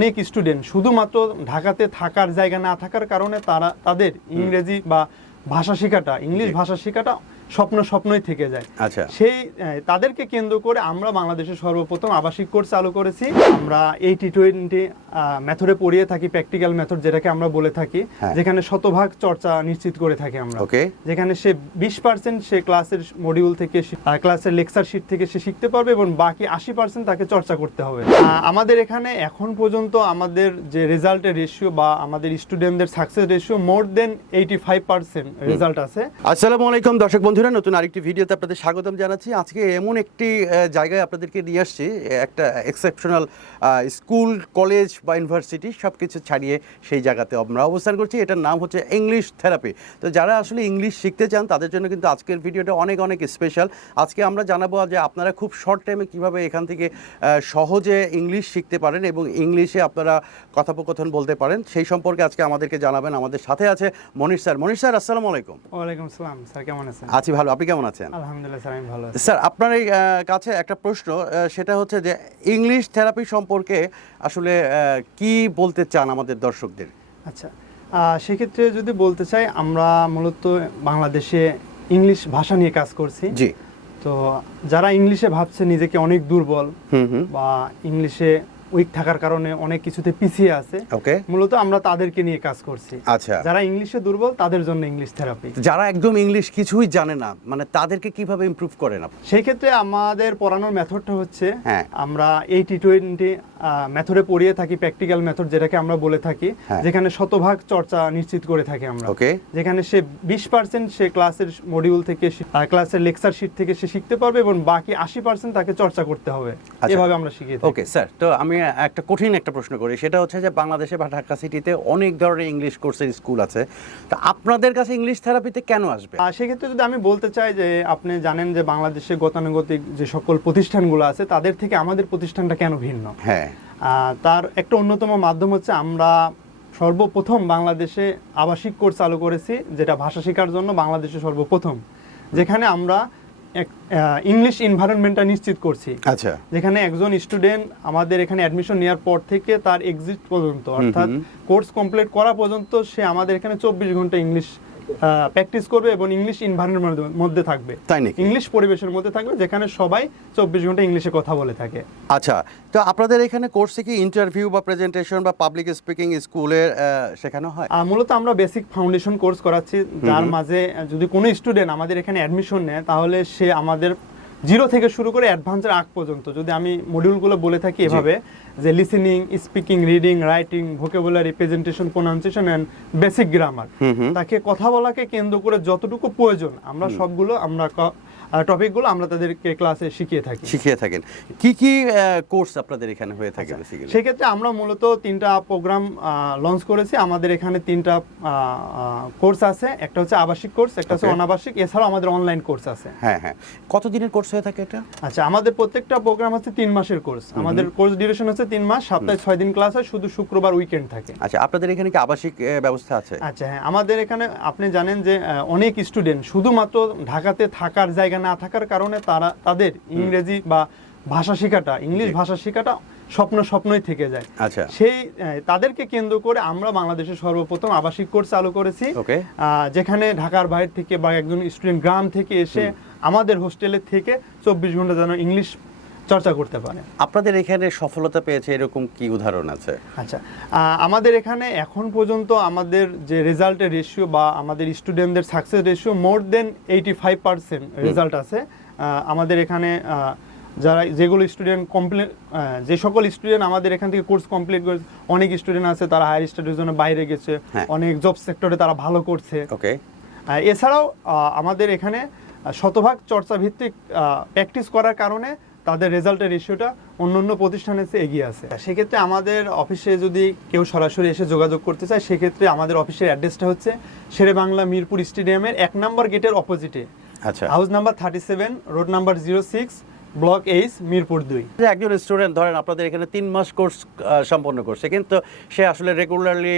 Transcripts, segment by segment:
অনেক স্টুডেন্ট শুধুমাত্র ঢাকাতে থাকার জায়গা না থাকার কারণে তারা তাদের ইংরেজি বা ভাষা শেখাটা ইংলিশ ভাষা শেখাটা স্বপ্ন স্বপ্নই থেকে যায়। আচ্ছা। সেই তাদেরকে কেন্দ্র করে আমরা বাংলাদেশে সর্বপ্রথম আবাসিক কোর্স চালু করেছি। আমরা এই টি টোয়েন্টি মেথডে পড়িয়ে থাকি প্র্যাকটিক্যাল মেথড যেটাকে আমরা বলে থাকি হ্যাঁ। যেখানে শতভাগ চর্চা নিশ্চিত করে থাকি আমরা। যেখানে সে বিশ পার্সেন্ট সে ক্লাসের মডিউল থেকে ক্লাসের লেকচার শিট থেকে সে শিখতে পারবে এবং বাকি আশি পার্সেন্ট তাকে চর্চা করতে হবে। আমাদের এখানে এখন পর্যন্ত আমাদের যে রেজাল্টের রেশিও বা আমাদের স্টুডেন্টদের success ratio more than eighty five percent result আছে। আসসালামু আলাইকুম দর্শক বন্ধুরা নতুন আরেকটি ভিডিওতে আপনাদের স্বাগতম জানাচ্ছি। আজকে এমন একটি জায়গায় আপনাদেরকে নিয়ে আসছি একটা এক্সেপশনাল স্কুল কলেজ বা ইউনিভার্সিটি সব কিছু ছাড়িয়ে সেই জায়গাতে আমরা অবস্থান করছি। এটার নাম হচ্ছে ইংলিশ থেরাপি তো যারা আসলে ইংলিশ শিখতে চান তাদের জন্য কিন্তু আজকের ভিডিওটা অনেক অনেক স্পেশাল আজকে আমরা জানাব যে আপনারা খুব শর্ট টাইমে কীভাবে এখান থেকে সহজে ইংলিশ শিখতে পারেন এবং ইংলিশে আপনারা কথোপকথন বলতে পারেন। সেই সম্পর্কে আজকে আমাদেরকে জানাবেন। আমাদের সাথে আছে মনীষ স্যার। মনীষ স্যার আসসালামু আলাইকুম। ওয়ালাইকুম আসসালাম। স্যার কেমন আছেন? আছি ভালো। আপনি কেমন আছেন? আলহামদুলিল্লাহ স্যার আমি ভালো আছি। স্যার আপনার কাছে একটা প্রশ্ন সেটা হচ্ছে যে ইংলিশ থেরাপি সম্পর্কে আসলে কি বলতে চান আমাদের দর্শকদের? আচ্ছা সেক্ষেত্রে যদি বলতে চাই আমরা মূলত বাংলাদেশে ইংলিশ ভাষা নিয়ে কাজ করছি। জি। তো যারা ইংলিশে ভাবছে নিজেকে অনেক দুর্বল বা ইংলিশে উইক থাকার কারণে অনেক কিছুতে পিছিয়ে আছে। ওকে মূলত আমরা তাদেরকে নিয়ে কাজ করছি। আচ্ছা। যারা ইংলিশে দুর্বল তাদের জন্য ইংলিশ থেরাপি। যারা একদম ইংলিশ কিছুই জানে না মানে তাদেরকে কীভাবে ইমপ্রুভ করেন আপনি? সেই ক্ষেত্রে আমাদের পড়ানোর মেথডটা হচ্ছে হ্যাঁ। আমরা এই টি টোয়েন্টি মেথডে পড়িয়ে থাকি প্র্যাকটিক্যাল মেথড যেটাকে আমরা বলে থাকি হ্যাঁ। যেখানে শতভাগ চর্চা নিশ্চিত করে থাকি আমরা। ওকে যেখানে সে বিশ পার্সেন্ট সে ক্লাসের মডিউল থেকে ক্লাসের লেকচার শিট থেকে সে শিখতে পারবে এবং বাকি আশি পার্সেন্ট তাকে চর্চা করতে হবে। আচ্ছা। এভাবে আমরা শিখিয়ে ওকে স্যার তো আমি একটা কঠিন একটা প্রশ্ন করি। সেটা হচ্ছে যে বাংলাদেশে বা ঢাকা সিটিতে অনেক ধরনের ইংলিশ কোর্সের স্কুল আছে। তা আপনাদের কাছে ইংলিশ থেরাপিতে কেন আসবে? সেক্ষেত্রে যদি আমি বলতে চাই যে আপনি জানেন যে বাংলাদেশে গতানুগতিক যে সকল প্রতিষ্ঠানগুলো আছে তাদের থেকে আমাদের প্রতিষ্ঠানটা কেন ভিন্ন? হ্যাঁ। তার একটা অন্যতম মাধ্যম হচ্ছে আমরা সর্বপ্রথম বাংলাদেশে আবাসিক কোর্স চালু করেছি যেটা ভাষা শেখার জন্য বাংলাদেশে সর্বপ্রথম। যেখানে আমরা ইংলিশ এনভায়রনমেন্টটা নিশ্চিত করছি। আচ্ছা। যেখানে একজন স্টুডেন্ট আমাদের এখানে অ্যাডমিশন নেওয়ার পর থেকে তার এক্সিট পর্যন্ত অর্থাৎ কোর্স কমপ্লিট করা পর্যন্ত সে আমাদের এখানে চব্বিশ ঘণ্টা ইংলিশ প্র্যাকটিস করবে এবং ইংলিশ এনভায়রনমেন্টের মধ্যে থাকবে। তাই নাকি? ইংলিশ পরিবেশের মধ্যে থাকবে যেখানে সবাই চব্বিশ ঘণ্টা ইংলিশে কথা বলে থাকে। আচ্ছা তো আপনাদের এখানে কোর্সে কি ইন্টারভিউ বা প্রেজেন্টেশন বা পাবলিক স্পিকিং স্কুলের শেখানো হয়? মূলত আমরা বেসিক ফাউন্ডেশন কোর্স করাচ্ছি। যার মাঝে যদি কোনো স্টুডেন্ট আমাদের এখানে অ্যাডমিশন নেয় তাহলে সে আমাদের জিরো থেকে শুরু করে অ্যাডভান্সের আগ পর্যন্ত যদি আমি মডিউলগুলো বলে থাকি এভাবে যে listening speaking reading writing vocabulary presentation pronunciation and basic grammar তাকে কথা বলাকে কেন্দ্র করে যতটুকু প্রয়োজন আমরা সবগুলো আমরা টপিকগুলো আমরা তাদেরকে ক্লাসে শিখিয়ে থাকি। শিখিয়ে থাকেন। কি কি কোর্স আপনাদের এখানে হয়ে থাকে সেক্ষেত্রে আমরা মূলত তিনটা প্রোগ্রাম লঞ্চ করেছি। আমাদের এখানে তিনটা কোর্স আছে। একটা হচ্ছে আবাসিক কোর্স একটা হচ্ছে অনাবাসিক। এছাড়াও আমাদের অনলাইন কোর্স আছে। হ্যাঁ হ্যাঁ। কত দিনের কোর্স হয়ে থাকে এটা? আচ্ছা আমাদের প্রত্যেকটা প্রোগ্রাম হচ্ছে তিন মাসের কোর্স আমাদের কোর্স ডিউরেশন হচ্ছে তিন মাস। সপ্তাহে ছয় দিন ক্লাস হয় শুধু শুক্রবার উইকেন্ড থাকে। আচ্ছা আপনাদের এখানে কি আবাসিক ব্যবস্থা আছে? আচ্ছা হ্যাঁ। আমাদের এখানে আপনি জানেন যে অনেক স্টুডেন্ট শুধুমাত্র ঢাকাতে থাকার জায়গা না থাকার কারণে তারা তাদের ইংরেজি বা ভাষা শেখাটা ইংলিশ ভাষা শেখাটা স্বপ্ন স্বপ্নই থেকে যায়। আচ্ছা। সেই তাদেরকে কেন্দ্র করে আমরা বাংলাদেশে সর্বপ্রথম আবাসিক কোর্স চালু করেছি। ওকে। যেখানে ঢাকার বাইরে থেকে বা একজন স্টুডেন্ট গ্রাম থেকে এসে আমাদের হোস্টেলে থেকে চব্বিশ ঘণ্টা যেন ইংলিশ চর্চা করতে পারে আপনাদের এখানে সফলতা পেয়েছে এরকম কি উদাহরণ আছে? আচ্ছা আমাদের এখানে এখন পর্যন্ত আমাদের যে রেজাল্টের রেশিও বা আমাদের স্টুডেন্টদের success ratio more than eighty five percent result আছে। আমাদের এখানে যারা যেগুলো স্টুডেন্ট কমপ্লিট যে সকল স্টুডেন্ট আমাদের এখান থেকে কোর্স কমপ্লিট করেছে অনেক স্টুডেন্ট আছে তারা হায়ার স্টাডির জন্য বাইরে গেছে হ্যাঁ। অনেক জব সেক্টরে তারা ভালো করছে। ওকে এছাড়াও আমাদের এখানে শতভাগ চর্চা ভিত্তিক প্র্যাকটিস করার কারণে তাদের রেজাল্টের রেশিওটা অন্য অন্য প্রতিষ্ঠানের চেয়ে এগিয়ে আছে। সেক্ষেত্রে আমাদের অফিসে যদি কেউ সরাসরি এসে যোগাযোগ করতে চায় সেক্ষেত্রে আমাদের অফিসের অ্যাড্রেসটা হচ্ছে শেরে বাংলা মিরপুর স্টেডিয়ামের এক নম্বর গেটের অপোজিটে। আচ্ছা। House number thirty seven road number zero six block H Mirpur দুই। একজন স্টুডেন্ট ধরেন আপনাদের এখানে তিন মাস কোর্স সম্পন্ন করছে কিন্তু সে আসলে রেগুলারলি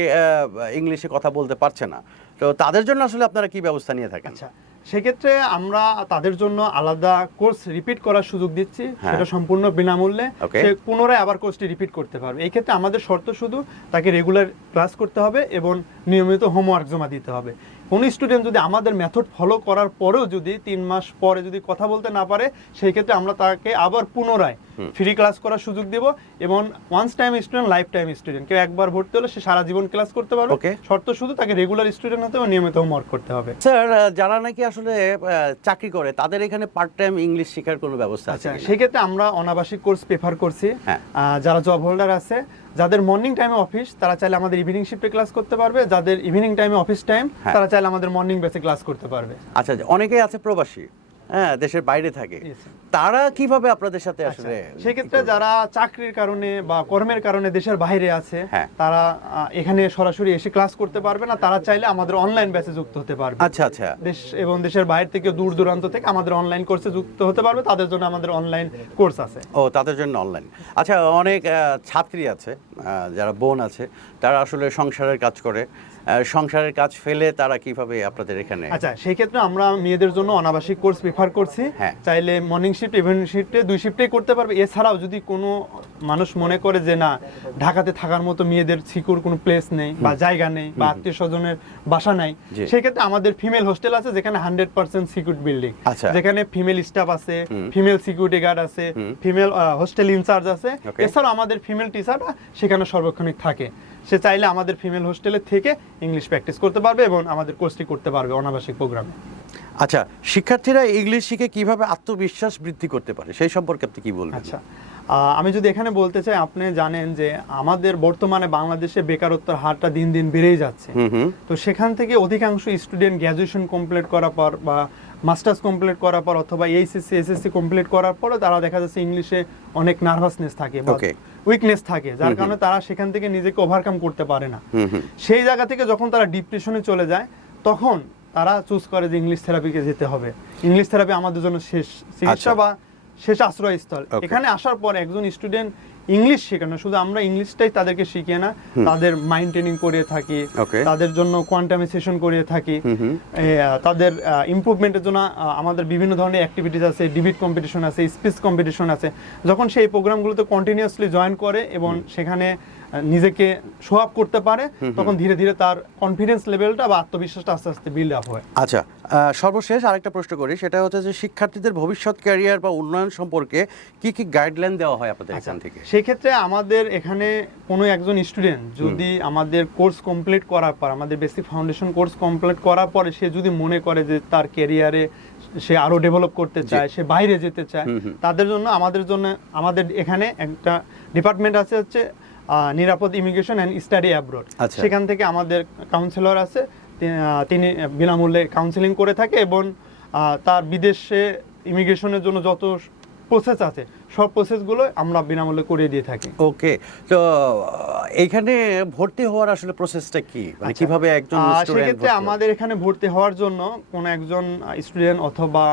ইংলিশে কথা বলতে পারছে না। তো তাদের জন্য আসলে আপনারা কি ব্যবস্থা নিয়ে থাকেন? আচ্ছা সেক্ষেত্রে আমরা তাদের জন্য আলাদা কোর্স রিপিট করার সুযোগ দিচ্ছি। হ্যাঁ। সেটা সম্পূর্ণ বিনামূল্যে। সে পুনরায় আবার কোর্সটি রিপিট করতে পারবে। এই ক্ষেত্রে আমাদের শর্ত শুধু তাকে রেগুলার ক্লাস করতে হবে এবং নিয়মিত হোমওয়ার্ক জমা দিতে হবে। কোনো স্টুডেন্ট যদি আমাদের মেথড ফলো করার পরেও যদি তিন মাস পরে যদি কথা বলতে না পারে সেই ক্ষেত্রে আমরা তাকে আবার পুনরায় ফ্রি ক্লাস করার সুযোগ দেব এবং once time student life time student কেউ একবার ভর্তি হলে সে সারা জীবন ক্লাস করতে পারবে. শর্ত শুধু তাকে রেগুলার স্টুডেন্ট হতে হবে নিয়মিত হোমওয়ার্ক করতে হবে। স্যার যারা নাকি আসলে চাকরি করে তাদের এখানে পার্ট টাইম ইংলিশ শেখার কোনো ব্যবস্থা আছে আচ্ছা সেক্ষেত্রে আমরা অনাবাসিক কোর্স প্রেফার করছি। হ্যাঁ। যারা জব হোল্ডার আছে যাদের মর্নিং টাইমে অফিস তারা চাইলে আমাদের ইভিনিং শিফটে ক্লাস করতে পারবে। যাদের ইভিনিং টাইমে অফিস টাইম। তারা চাইলে আমাদের মর্নিং বেসে ক্লাস করতে পারবে। আচ্ছা যে অনেকেই আছে প্রবাসী। হ্যাঁ দেশের বাইরে থাকে। তারা কীভাবে আপনাদের সাথে আচ্ছা, আসলে সেক্ষেত্রে যারা চাকরির কারণে বা কর্মের কারণে দেশের বাইরে আছে হ্যাঁ। তারা এখানে সরাসরি এসে ক্লাস করতে পারবে না তারা চাইলে আমাদের অনলাইন ব্যাচে যুক্ত হতে পারবে। আচ্ছা আচ্ছা। দেশ এবং দেশের বাইরে থেকে দূর দূরান্ত থেকে আমাদের অনলাইন কোর্সে যুক্ত হতে পারবে তাদের জন্য আমাদের অনলাইন কোর্স আছে। ও তাদের জন্য অনলাইন আচ্ছা অনেক ছাত্রী আছে যারা বোন আছে তারা আসলে সংসারের কাজ করে। সংসারের কাজ ফেলে তারা কীভাবে আপনাদের এখানে আচ্ছা সেই ক্ষেত্রে আমরা মেয়েদের জন্য অনাবাসিক কোর্স প্রিফার করছি। হ্যাঁ। চাইলে মর্নিং শিফট ইভিনিং শিফটে দুই শিফটেই করতে পারবে। এছাড়াও যদি কোনো মানুষ মনে করে যে না ঢাকাতে থাকার মতো মেয়েদের সিকিউর কোনো প্লেস নেই বা জায়গা নেই বা আত্মীয় স্বজনের বাসা নাই। সেই ক্ষেত্রে আমাদের ফিমেল হোস্টেল আছে যেখানে হান্ড্রেড পার্সেন্ট সিকিউর বিল্ডিং আচ্ছা। যেখানে ফিমেল স্টাফ আছে ফিমেল সিকিউরিটি গার্ড আছে ফিমেল হোস্টেল ইনচার্জ আছে। এছাড়াও আমাদের ফিমেল টিচাররা সেখানে সর্বক্ষণিক থাকে। সে চাইলে আমাদের ফিমেল হোস্টেলে থেকে ইংলিশ প্র্যাকটিস করতে পারবে এবং আমাদের কোর্সটি করতে পারবে অনাবাসিক প্রোগ্রামে আচ্ছা শিক্ষার্থীরা ইংলিশ শিখে কীভাবে আত্মবিশ্বাস বৃদ্ধি করতে পারে? সেই সম্পর্কে আপনি কি বলবেন? আচ্ছা আমি যদি এখানে বলতে চাই আপনি জানেন যে আমাদের বর্তমানে বাংলাদেশে বেকারত্বের হারটা দিন দিন বেড়েই যাচ্ছে। তো সেখান থেকে অধিকাংশ স্টুডেন্ট গ্র্যাজুয়েশন কমপ্লিট করার পর বা মাস্টার্স কমপ্লিট করার পর অথবা এইচএসসি এসএসসি কমপ্লিট করার পরে তারা দেখা যাচ্ছে ইংলিশে অনেক নার্ভাসনেস থাকে. উইকনেস থাকে যার কারণে তারা সেখান থেকে নিজেকে ওভারকাম করতে পারে না। সেই জায়গা থেকে যখন তারা ডিপ্রেশনে চলে যায় তখন তারা চুজ করে যে ইংলিশ থেরাপিকে যেতে হবে। ইংলিশ থেরাপি আমাদের জন্য শেষ চিকিৎসা আচ্ছা। বা শেষ আশ্রয়স্থল। এখানে আসার পর একজন স্টুডেন্ট ইংলিশ শেখানো শুধু আমরা ইংলিশটাই তাদেরকে শিখিয়ে না তাদের মাইন্টেনিং ট্রেনিং করিয়ে থাকি তাদের জন্য কোয়ান্টামি সেশন করিয়ে থাকি। তাদের ইমপ্রুভমেন্টের জন্য আমাদের বিভিন্ন ধরনের অ্যাক্টিভিটিস আছে ডিবিট কম্পিটিশন আছে স্পিচ কম্পিটিশন আছে। যখন সেই প্রোগ্রামগুলোতে কন্টিনিউয়াসলি জয়েন করে এবং সেখানে নিজেকে শো আপ করতে পারে তখন ধীরে ধীরে তার কনফিডেন্স লেভেলটা বা আত্মবিশ্বাসটা আস্তে আস্তে বিল্ড আপ হয়। আচ্ছা সর্বশেষ আরেকটা প্রশ্ন করি সেটা হচ্ছে যে শিক্ষার্থীদের ভবিষ্যৎ ক্যারিয়ার বা উন্নয়ন সম্পর্কে কি কি গাইডলাইন দেওয়া হয় আপনাদের এখান থেকে? সেক্ষেত্রে আমাদের এখানে কোনো একজন স্টুডেন্ট যদি আমাদের কোর্স কমপ্লিট করার পর আমাদের বেসিক ফাউন্ডেশন কোর্স কমপ্লিট করার পরে সে যদি মনে করে যে তার ক্যারিয়ারে সে আরও ডেভেলপ করতে চায় সে বাইরে যেতে চায় তাদের জন্য আমাদের জন্য আমাদের এখানে একটা ডিপার্টমেন্ট আছে হচ্ছে নিরাপদ ইমিগ্রেশন অ্যান্ড স্টাডি অ্যাব্রোড। সেখান থেকে আমাদের কাউন্সিলর আছে তিনি বিনামূল্যে কাউন্সিলিং করে থাকে এবং তার বিদেশে ইমিগ্রেশনের জন্য যত প্রসেস আছে। সব প্রসেসগুলো আমরা বিনামূল্যে করিয়ে দিয়ে থাকি। ওকে তো আহ, এইখানে ভর্তি হওয়ার আসলে প্রসেসটা কি? মানে কীভাবে একজন স্টুডেন্ট আচ্ছা। সেক্ষেত্রে আমাদের এখানে ভর্তি হওয়ার জন্য কোন একজন স্টুডেন্ট অথবা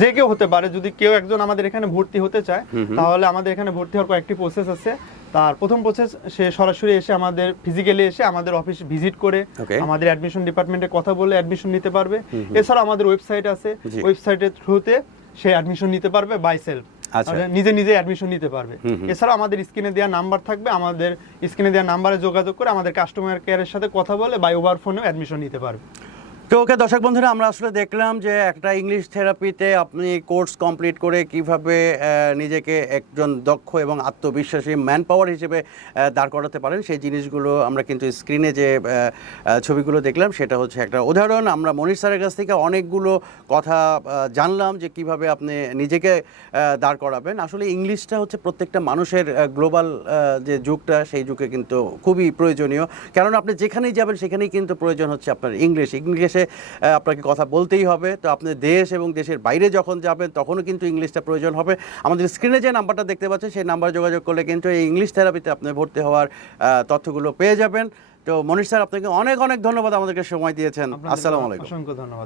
যে কেউ হতে পারে যদি কেউ একজন আমাদের এখানে ভর্তি হতে চায় তাহলে আমাদের এখানে ভর্তি হওয়ার কয়েকটি প্রসেস আছে। তার প্রথম প্রসেস সে সরাসরি এসে আমাদের ফিজিক্যালি এসে আমাদের অফিস ভিজিট করে আমাদের অ্যাডমিশন ডিপার্টমেন্টে কথা বলে অ্যাডমিশন নিতে পারবে। এছাড়া আমাদের ওয়েবসাইট আছে। ওয়েবসাইটের থ্রুতে সে অ্যাডমিশন নিতে পারবে বাই সেলফ আচ্ছা। নিজে নিজে অ্যাডমিশন নিতে পারবে। এছাড়াও আমাদের স্ক্রিনে দেওয়া নাম্বার থাকবে। আমাদের স্ক্রিনে দেওয়া নাম্বারে যোগাযোগ করে আমাদের কাস্টমার কেয়ারের সাথে কথা বলে বাই ওভার ফোনেও অ্যাডমিশন নিতে পারবে। তো ওকে দর্শক বন্ধুরা, আমরা আসলে দেখলাম যে একটা ইংলিশ থেরাপিতে আপনি কোর্স কমপ্লিট করে কীভাবে নিজেকে একজন দক্ষ এবং আত্মবিশ্বাসী ম্যান পাওয়ার হিসেবে দাঁড় করাতে পারেন। সেই জিনিসগুলো আমরা কিন্তু স্ক্রিনে যে ছবিগুলো দেখলাম, সেটা হচ্ছে একটা উদাহরণ। আমরা মনীষ স্যারের কাছ থেকে অনেকগুলো কথা জানলাম যে কীভাবে আপনি নিজেকে দাঁড় করাবেন। আসলে ইংলিশটা হচ্ছে প্রত্যেকটা মানুষের গ্লোবাল যে যুগটা, সেই যুগে কিন্তু খুবই প্রয়োজনীয়। কেননা আপনি যেখানেই যাবেন, সেখানেই কিন্তু প্রয়োজন হচ্ছে আপনার ইংলিশ ইংলিশে আহ, আপনাকে কথা বলতেই হবে। তো আপনি দেশ এবং দেশের বাইরে যখন যাবেন তখনও কিন্তু ইংলিশটা প্রয়োজন হবে। আমাদের স্ক্রিনে যে নাম্বারটা দেখতে পাচ্ছেন সেই নাম্বার যোগাযোগ করলে কিন্তু এই ইংলিশ থেরাপিতে আপনি ভর্তি হওয়ার তথ্যগুলো পেয়ে যাবেন। তো মনীষ স্যার আপনাকে অনেক অনেক ধন্যবাদ আমাদেরকে সময় দিয়েছেন। আসসালামু আলাইকুম। অসংখ্য ধন্যবাদ।